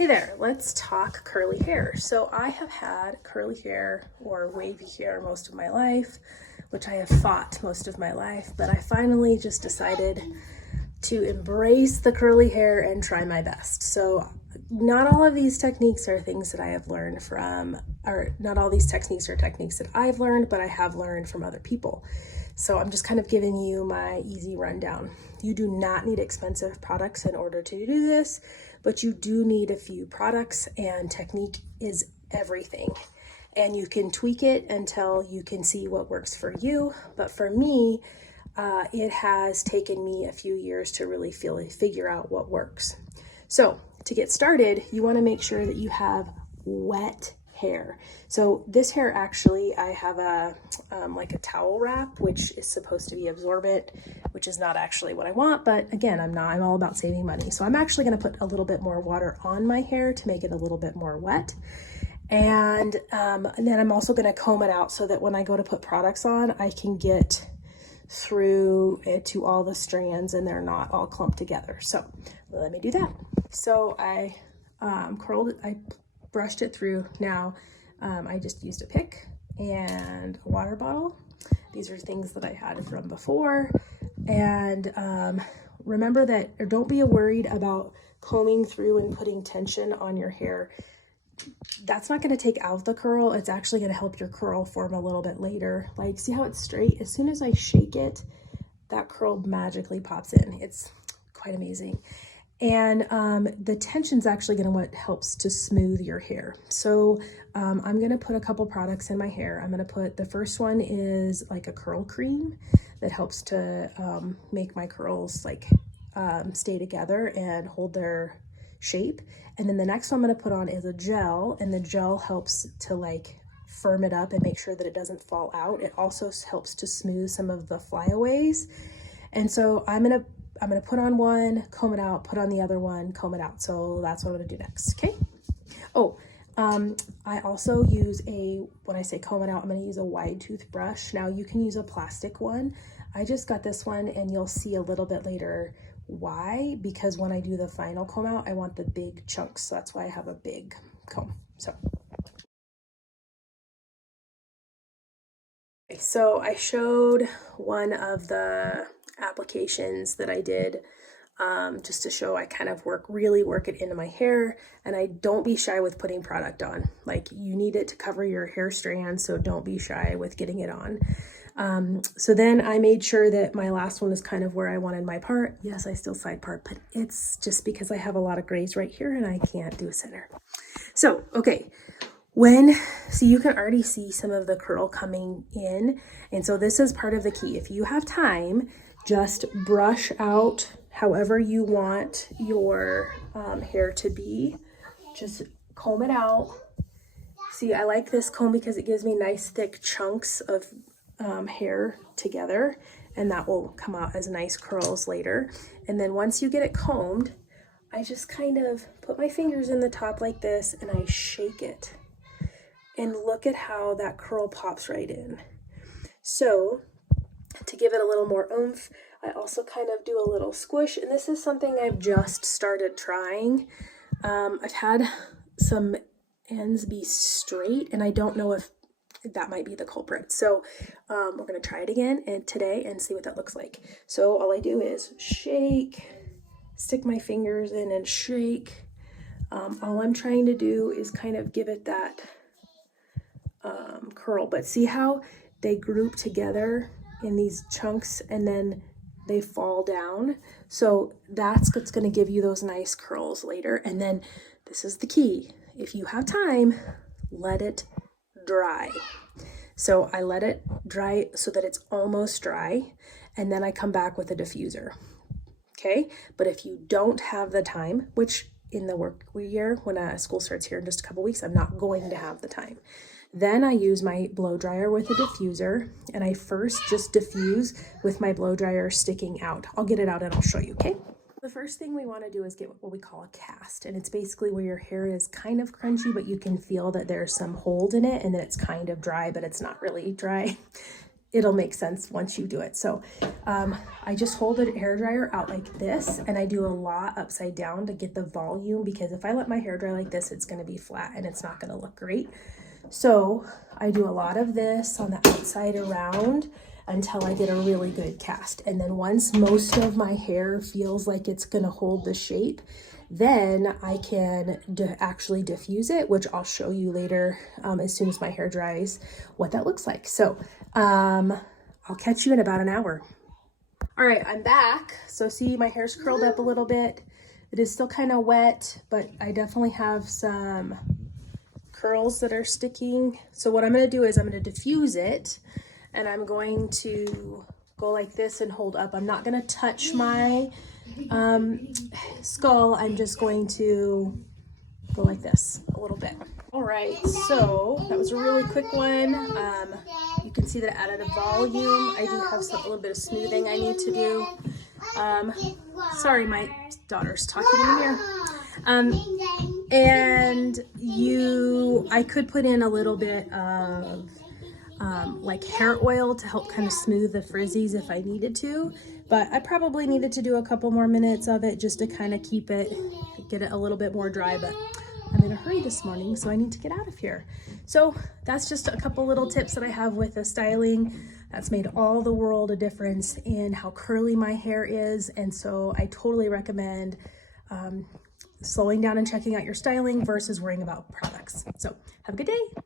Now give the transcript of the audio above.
Hey there, let's talk curly hair. So I have had curly hair or wavy hair most of my life, which I have fought most of my life, but I finally just decided to embrace the curly hair and try my best. So not all of these techniques are things that I have learned from, or not all these techniques are techniques that I've learned, but I have learned from other people. So I'm just kind of giving you my easy rundown. You do not need expensive products in order to do this, but you do need a few products, and technique is everything. And you can tweak it until you can see what works for you. But for me, it has taken me a few years to really figure out what works. So to get started, you want to make sure that you have wet hair. So this hair, actually, I have a like a towel wrap, which is supposed to be absorbent, which is not actually what I want. But again, I'm all about saving money. So I'm actually going to put a little bit more water on my hair to make it a little bit more wet. And then I'm also going to comb it out so that when I go to put products on, I can get through it to all the strands and they're not all clumped together. So let me do that. So I brushed it through. Now I just used a pick and a water bottle. These are things that I had from before. And remember that, or don't be worried about combing through and putting tension on your hair. That's not going to take out the curl. It's actually going to help your curl form a little bit later. Like, see how it's straight? As soon as I shake it, that curl magically pops in. It's quite amazing. And the tension's actually going to what helps to smooth your hair. So I'm going to put a couple products in my hair. I'm going to put, the first one is like a curl cream that helps to make my curls like stay together and hold their shape. And then the next one I'm going to put on is a gel, and the gel helps to like firm it up and make sure that it doesn't fall out. It also helps to smooth some of the flyaways. And so I'm going to put on one, comb it out, put on the other one, comb it out. So that's what I'm going to do next. Okay. Oh, I also use when I say comb it out, I'm going to use a wide toothbrush. Now you can use a plastic one. I just got this one, and you'll see a little bit later why, because when I do the final comb out, I want the big chunks. So that's why I have a big comb. So I showed one of the applications that I did just to show I kind of really work it into my hair, and I don't be shy with putting product on. Like, you need it to cover your hair strands, so don't be shy with getting it on. So then I made sure that my last one is kind of where I wanted my part. Yes, I still side part, but it's just because I have a lot of grays right here and I can't do a center. So, okay. So you can already see some of the curl coming in. And so this is part of the key. If you have time, just brush out however you want your hair to be. Just comb it out. See, I like this comb because it gives me nice thick chunks of hair together, and that will come out as nice curls later. And then once you get it combed, I just kind of put my fingers in the top like this and I shake it. And look at how that curl pops right in. So to give it a little more oomph, I also kind of do a little squish. And this is something I've just started trying. I've had some ends be straight, and I don't know if that might be the culprit. So we're going to try it again today and see what that looks like. So all I do is shake, stick my fingers in and shake. All I'm trying to do is kind of give it that curl, but see how they group together in these chunks and then they fall down. So that's what's going to give you those nice curls later. And then this is the key. If you have time, let it dry. So I let it dry so that it's almost dry, and then I come back with a diffuser. Okay. But if you don't have the time, which in the work year, when school starts here in just a couple weeks, I'm not going to have the time. Then I use my blow dryer with a diffuser, and I first just diffuse with my blow dryer sticking out. I'll get it out and I'll show you, okay? The first thing we want to do is get what we call a cast, and it's basically where your hair is kind of crunchy, but you can feel that there's some hold in it and that it's kind of dry, but it's not really dry. it'll make sense once you do it. So I just hold the hairdryer out like this, and I do a lot upside down to get the volume, because if I let my hair dry like this, it's going to be flat and it's not going to look great. So I do a lot of this on the outside around until I get a really good cast. And then once most of my hair feels like it's going to hold the shape, then I can actually diffuse it, which I'll show you later as soon as my hair dries what that looks like. So I'll catch you in about an hour. All right, I'm back. So see, my hair's curled up a little bit. It is still kind of wet, but I definitely have some curls that are sticking. So what I'm going to do is I'm going to diffuse it, and I'm going to go like this and hold up. I'm not going to touch my skull. I'm just going to go like this a little bit. All right, so that was a really quick one. You can see that it added a volume. I do have a little bit of smoothing I need to do. Sorry, my daughter's talking in the mirror. And I could put in a little bit of like hair oil to help kind of smooth the frizzies if I needed to, but I probably needed to do a couple more minutes of it just to kind of get it a little bit more dry, but I'm in a hurry this morning, so I need to get out of here. So that's just a couple little tips that I have with the styling. That's made all the world a difference in how curly my hair is, and so I totally recommend slowing down and checking out your styling versus worrying about products. So have a good day.